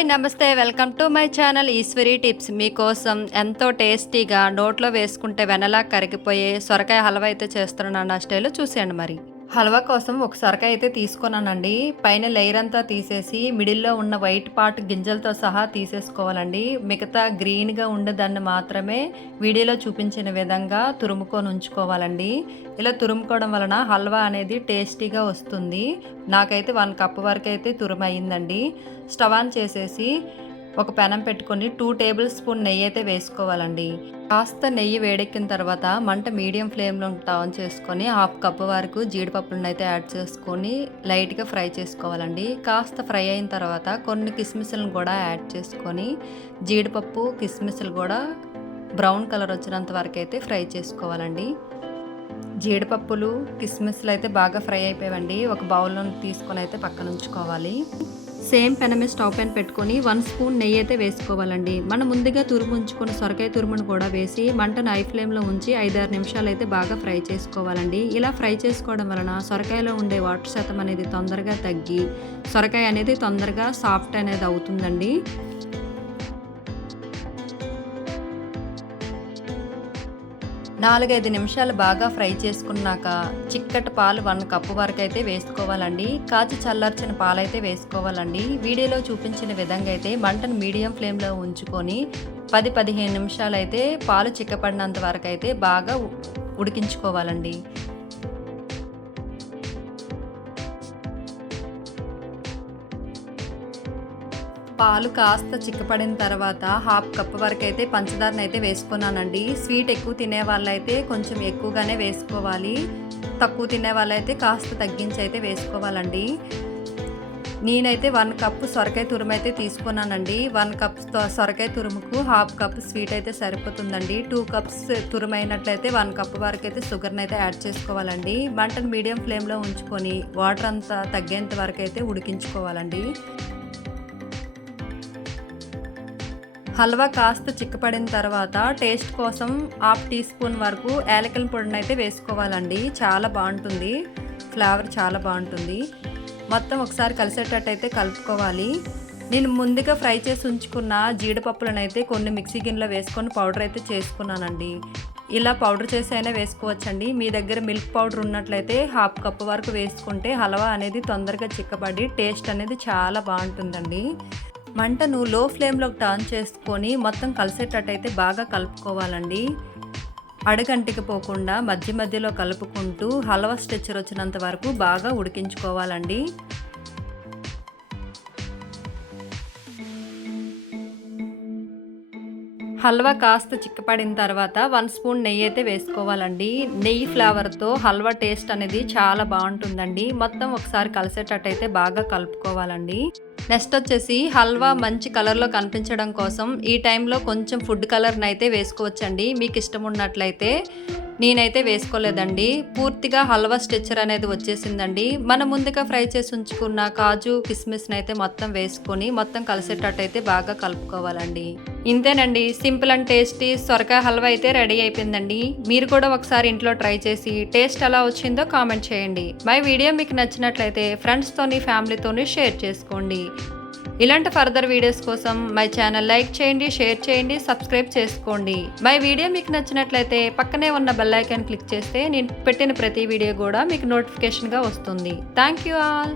Hi నమస్తే. Welcome to my channel Eswari tips. మీకోసం ఎంతో టేస్టీగా నోట్లో వేసుకుంటే వెనలా కరిగిపోయే సొరకాయ హల్వా అయితే చేస్తున్నాను నా స్టైల్లో. చూసేయండి మరి. హల్వా కోసం ఒక సరక అయితే తీసుకున్నానండి. పైన లేయర్ అంతా తీసేసి మిడిల్లో ఉన్న వైట్ పార్ట్ గింజలతో సహా తీసేసుకోవాలండి. మిగతా గ్రీన్గా ఉండేదాన్ని మాత్రమే వీడియోలో చూపించిన విధంగా తురుముకొని ఉంచుకోవాలండి ఇలా తురుముకోవడం వలన హల్వా అనేది టేస్టీగా వస్తుంది. నాకైతే వన్ కప్ వరకు అయితే తురుము అయ్యిందండి స్టవ్ ఆన్ చేసేసి ఒక పెనం పెట్టుకొని టూ టేబుల్ స్పూన్ నెయ్యి అయితే వేసుకోవాలండి. కాస్త నెయ్యి వేడెక్కిన తర్వాత మంట మీడియం ఫ్లేమ్లో ఆన్ చేసుకొని హాఫ్ కప్ వరకు జీడిపప్పులను అయితే యాడ్ చేసుకొని లైట్గా ఫ్రై చేసుకోవాలండి. కాస్త ఫ్రై అయిన తర్వాత కొన్ని కిస్మిస్లను కూడా యాడ్ చేసుకొని జీడిపప్పు కిస్మిస్లు కూడా బ్రౌన్ కలర్ వచ్చినంత వరకు అయితే ఫ్రై చేసుకోవాలండి. జీడిపప్పులు కిస్మిస్లు అయితే బాగా ఫ్రై అయిపోయాయండి ఒక బౌల్లో తీసుకొని అయితే పక్కన ఉంచుకోవాలి. సేమ్ పెన మీద స్టవ్ పైన పెట్టుకొని వన్ స్పూన్ నెయ్యి అయితే వేసుకోవాలండి. మనం ముందుగా తురుము ఉంచుకున్న సొరకాయ తురుమును కూడా వేసి మంటను హై ఫ్లేమ్లో ఉంచి ఐదారు నిమిషాలు అయితే బాగా ఫ్రై చేసుకోవాలండి. ఇలా ఫ్రై చేసుకోవడం వలన సొరకాయలో ఉండే వాటర్ శాతం అనేది తొందరగా తగ్గి సొరకాయ అనేది తొందరగా సాఫ్ట్ అనేది అవుతుందండి. నాలుగైదు నిమిషాలు బాగా ఫ్రై చేసుకున్నాక చిక్కటి పాలు వన్ కప్పు వరకు అయితే వేసుకోవాలండి. కాచి చల్లార్చిన పాలైతే వేసుకోవాలండి. వీడియోలో చూపించిన విధంగా అయితే మంటను మీడియం ఫ్లేమ్లో ఉంచుకొని పది పదిహేను నిమిషాలు అయితే పాలు చిక్కపడినంత వరకు అయితే బాగా ఉడికించుకోవాలండి. పాలు కాస్త చిక్కపడిన తర్వాత హాఫ్ కప్ వరకు అయితే పంచదారని అయితే వేసుకున్నానండి. స్వీట్ ఎక్కువ తినే వాళ్ళైతే కొంచెం ఎక్కువగానే వేసుకోవాలి. తక్కువ తినే వాళ్ళైతే కాస్త తగ్గించి అయితే వేసుకోవాలండి. నేనైతే వన్ కప్ సొరకాయ తురుము అయితే తీసుకున్నానండి. వన్ కప్ సొరకాయ తురుముకు హాఫ్ కప్ స్వీట్ అయితే సరిపోతుందండి. టూ కప్స్ తురుము అయినట్లయితే వన్ కప్ వరకు అయితే షుగర్ని అయితే యాడ్ చేసుకోవాలండి. మంటను మీడియం ఫ్లేమ్లో ఉంచుకొని వాటర్ అంతా తగ్గేంత వరకు అయితే ఉడికించుకోవాలండి. హల్వా కాస్త చిక్కపడిన తర్వాత టేస్ట్ కోసం హాఫ్ టీ స్పూన్ వరకు ఏలకల పొడిని అయితే వేసుకోవాలండి. చాలా బాగుంటుంది. ఫ్లేవర్ చాలా బాగుంటుంది. మొత్తం ఒకసారి కలిసేటట్టు అయితే కలుపుకోవాలి. నేను ముందుగా ఫ్రై చేసి ఉంచుకున్న జీడిపప్పులను అయితే కొన్ని మిక్సీ గిన్నెలో వేసుకొని పౌడర్ అయితే చేసుకున్నానండి. ఇలా పౌడర్ చేసి అయినా వేసుకోవచ్చండి. మీ దగ్గర మిల్క్ పౌడర్ ఉన్నట్లయితే హాఫ్ కప్ వరకు వేసుకుంటే హల్వా అనేది తొందరగా చిక్కబడి టేస్ట్ అనేది చాలా బాగుంటుందండి. మంటను లో ఫ్లేమ్లోకి టర్న్ చేసుకొని మొత్తం కలిసేటట్టయితే బాగా కలుపుకోవాలండి. అడగంటికి పోకుండా మధ్య మధ్యలో కలుపుకుంటూ హల్వా స్ట్రెచ్చర్ వచ్చినంత వరకు బాగా ఉడికించుకోవాలండి. హల్వా కాస్త చిక్కపడిన తర్వాత వన్ స్పూన్ నెయ్యి అయితే వేసుకోవాలండి. నెయ్యి ఫ్లేవర్తో హల్వా టేస్ట్ అనేది చాలా బాగుంటుందండి. మొత్తం ఒకసారి కలిసేటట్టయితే బాగా కలుపుకోవాలండి. నెక్స్ట్ వచ్చేసి హల్వా మంచి కలర్లో కనిపించడం కోసం ఈ టైంలో కొంచెం ఫుడ్ కలర్ని అయితే వేసుకోవచ్చండి. మీకు ఇష్టం ఉన్నట్లయితే నేనైతే వేసుకోలేదండి. పూర్తిగా హల్వా స్ట్రెచ్చర్ అనేది వచ్చేసిందండి. మనం ముందుగా ఫ్రై చేసి ఉంచుకున్న కాజు కిస్మిస్ని అయితే మొత్తం వేసుకొని మొత్తం కలిసేటట్టు అయితే బాగా కలుపుకోవాలండి. ఇంతేనండి. సింపుల్ అండ్ టేస్టీ సొరకాయ హల్వా అయితే రెడీ అయిపోయిందండి. మీరు కూడా ఒకసారి ఇంట్లో ట్రై చేసి టేస్ట్ ఎలా వచ్చిందో కామెంట్ చేయండి. మై వీడియో మీకు నచ్చినట్లయితే ఫ్రెండ్స్తోని ఫ్యామిలీతోని షేర్ చేసుకోండి. ఇలాంటి ఫర్దర్ వీడియోస్ కోసం మై ఛానల్ లైక్ చేయండి షేర్ చేయండి సబ్స్క్రైబ్ చేసుకోండి. మై వీడియో మీకు నచ్చినట్లయితే పక్కనే ఉన్న బెల్ ఐకాన్ క్లిక్ చేస్తే నేను పెట్టిన ప్రతి వీడియో కూడా మీకు నోటిఫికేషన్గా వస్తుంది. Thank you all